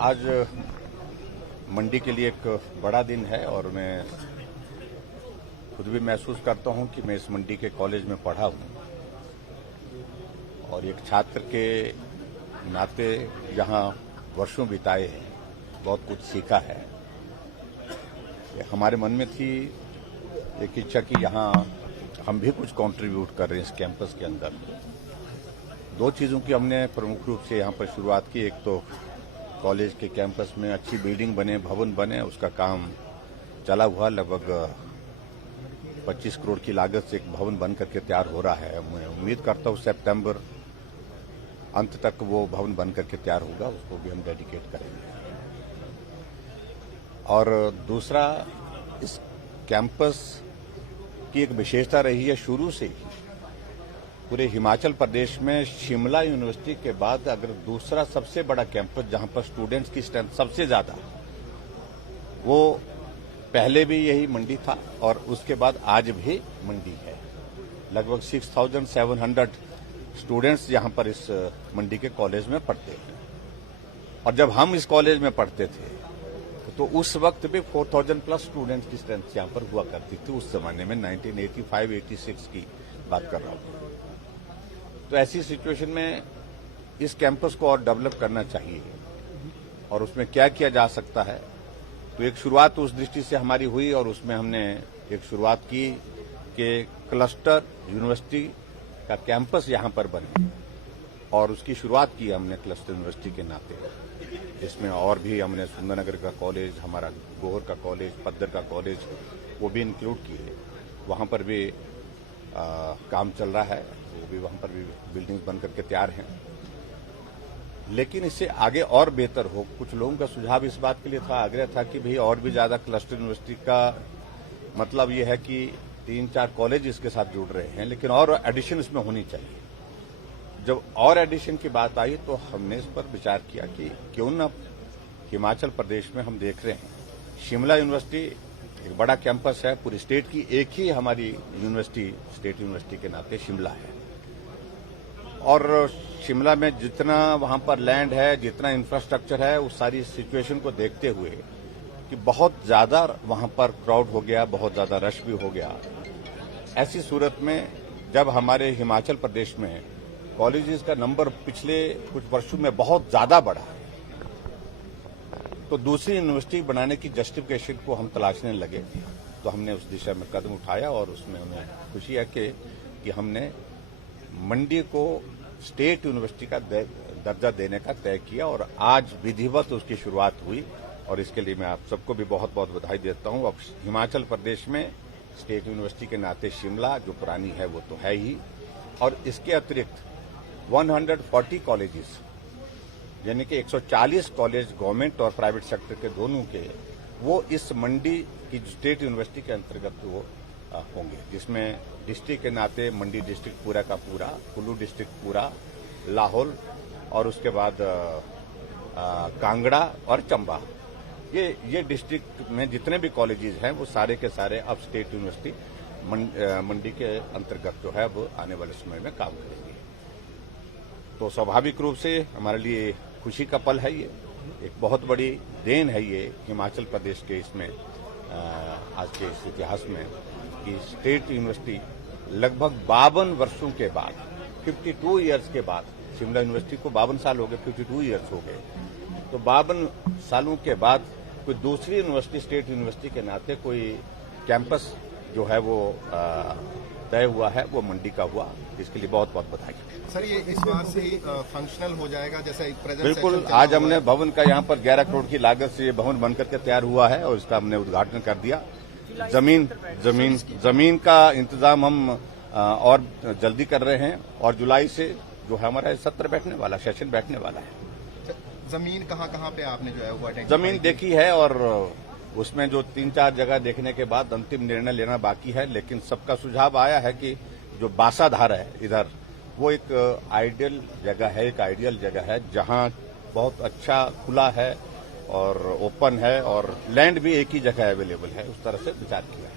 आज मंडी के लिए एक बड़ा दिन है और मैं खुद भी महसूस करता हूं कि मैं इस मंडी के कॉलेज में पढ़ा हूं और एक छात्र के नाते जहां वर्षों बिताए हैं, बहुत कुछ सीखा है। हमारे मन में थी एक इच्छा कि यहां हम भी कुछ कंट्रीब्यूट कर रहे हैं इस कैंपस के अंदर। दो चीजों की हमने प्रमुख रूप से यहां पर शुरुआत की। एक तो कॉलेज के कैंपस में अच्छी बिल्डिंग बने, भवन बने, उसका काम चला हुआ। लगभग 25 करोड़ की लागत से एक भवन बन करके तैयार हो रहा है। मैं उम्मीद करता हूं सितंबर अंत तक वो भवन बन करके तैयार होगा, उसको भी हम डेडिकेट करेंगे। और दूसरा, इस कैंपस की एक विशेषता रही है शुरू से ही। पूरे हिमाचल प्रदेश में शिमला यूनिवर्सिटी के बाद अगर दूसरा सबसे बड़ा कैंपस जहां पर स्टूडेंट्स की स्ट्रेंथ सबसे ज्यादा, वो पहले भी यही मंडी था और उसके बाद आज भी मंडी है। लगभग 6700 स्टूडेंट्स यहां पर इस मंडी के कॉलेज में पढ़ते हैं। और जब हम इस कॉलेज में पढ़ते थे तो उस वक्त भी 4000 प्लस स्टूडेंट्स की स्ट्रेंथ यहां पर हुआ करती थी। उस जमाने में 1985-86 की बात कर रहा हूं। तो ऐसी सिचुएशन में इस कैंपस को और डेवलप करना चाहिए और उसमें क्या किया जा सकता है। तो एक शुरुआत उस दृष्टि से हमारी हुई और उसमें हमने एक शुरुआत की कि क्लस्टर यूनिवर्सिटी का कैंपस यहां पर बने और उसकी शुरुआत की हमने क्लस्टर यूनिवर्सिटी के नाते। इसमें और भी हमने सुंदरनगर का कॉलेज, हमारा गोहर का कॉलेज, पद्दर का कॉलेज, वो भी इंक्लूड किए। वहां पर भी काम चल रहा है, वो भी वहां पर भी बिल्डिंग्स बन करके तैयार हैं। लेकिन इससे आगे और बेहतर हो। कुछ लोगों का सुझाव इस बात के लिए था, आग्रह था कि भाई और भी ज्यादा क्लस्टर यूनिवर्सिटी का मतलब ये है कि 3-4 कॉलेज इसके साथ जुड़ रहे हैं, लेकिन और एडिशन इसमें होनी चाहिए। जब और एडिशन की बात आई तो हमने इस पर विचार किया कि क्यों न हिमाचल प्रदेश में हम देख रहे हैं शिमला यूनिवर्सिटी एक बड़ा कैंपस है, पूरी स्टेट की एक ही हमारी यूनिवर्सिटी स्टेट यूनिवर्सिटी के नाते शिमला है। और शिमला में जितना वहां पर लैंड है, जितना इंफ्रास्ट्रक्चर है, उस सारी सिचुएशन को देखते हुए कि बहुत ज्यादा वहां पर क्राउड हो गया, बहुत ज्यादा रश भी हो गया। ऐसी सूरत में जब हमारे हिमाचल प्रदेश में कॉलेजेस का नंबर पिछले कुछ वर्षों में बहुत ज्यादा बढ़ा है, तो दूसरी यूनिवर्सिटी बनाने की जस्टिफिकेशन को हम तलाशने लगे। तो हमने उस दिशा में कदम उठाया और उसमें हमें खुशी है कि हमने मंडी को स्टेट यूनिवर्सिटी का दर्जा देने का तय किया और आज विधिवत उसकी शुरुआत हुई। और इसके लिए मैं आप सबको भी बहुत बहुत बधाई देता हूं। अब हिमाचल प्रदेश में स्टेट यूनिवर्सिटी के नाते शिमला जो पुरानी है वो तो है ही, और इसके अतिरिक्त 140 कॉलेजेस यानी कि 140 कॉलेज गवर्नमेंट और प्राइवेट सेक्टर के दोनों के, वो इस मंडी की स्टेट यूनिवर्सिटी के अंतर्गत वो होंगे, जिसमें डिस्ट्रिक्ट के नाते मंडी डिस्ट्रिक्ट पूरा का पूरा, कुल्लू डिस्ट्रिक्ट पूरा, लाहौल और उसके बाद कांगड़ा और चंबा, ये डिस्ट्रिक्ट में जितने भी कॉलेजेस हैं वो सारे के सारे अब स्टेट यूनिवर्सिटी मंडी के अंतर्गत जो है वो आने वाले समय में काम करेंगे। तो स्वाभाविक रूप से हमारे लिए खुशी का पल है। ये एक बहुत बड़ी देन है ये हिमाचल प्रदेश के इसमें आज के इस इतिहास में कि स्टेट यूनिवर्सिटी लगभग 52 वर्षों के बाद, 52 ईयर्स के बाद, शिमला यूनिवर्सिटी को 52 साल हो गए, 52 ईयर्स हो गए, तो 52 सालों के बाद कोई दूसरी यूनिवर्सिटी स्टेट यूनिवर्सिटी के नाते कोई कैंपस जो है वो तय हुआ है, वो मंडी का हुआ। इसके लिए बहुत बहुत बधाई। सर, ये इस बार से ही फंक्शनल हो जाएगा जैसे प्रेजेंट? बिल्कुल। आज हमने भवन का यहाँ पर 11 करोड़ की लागत से ये भवन बनकर के तैयार हुआ है और इसका हमने उद्घाटन कर दिया। जमीन का इंतजाम हम और जल्दी कर रहे हैं और जुलाई से जो है हमारा सत्र बैठने वाला, सेशन बैठने वाला है। जमीन कहाँ पे आपने जो है वो जमीन देखी है और उसमें जो 3-4 जगह देखने के बाद अंतिम निर्णय लेना बाकी है। लेकिन सबका सुझाव आया है कि जो बासाधार है इधर, वो एक आइडियल जगह है जहां बहुत अच्छा खुला है और ओपन है और लैंड भी एक ही जगह अवेलेबल है। उस तरह से विचार किया है।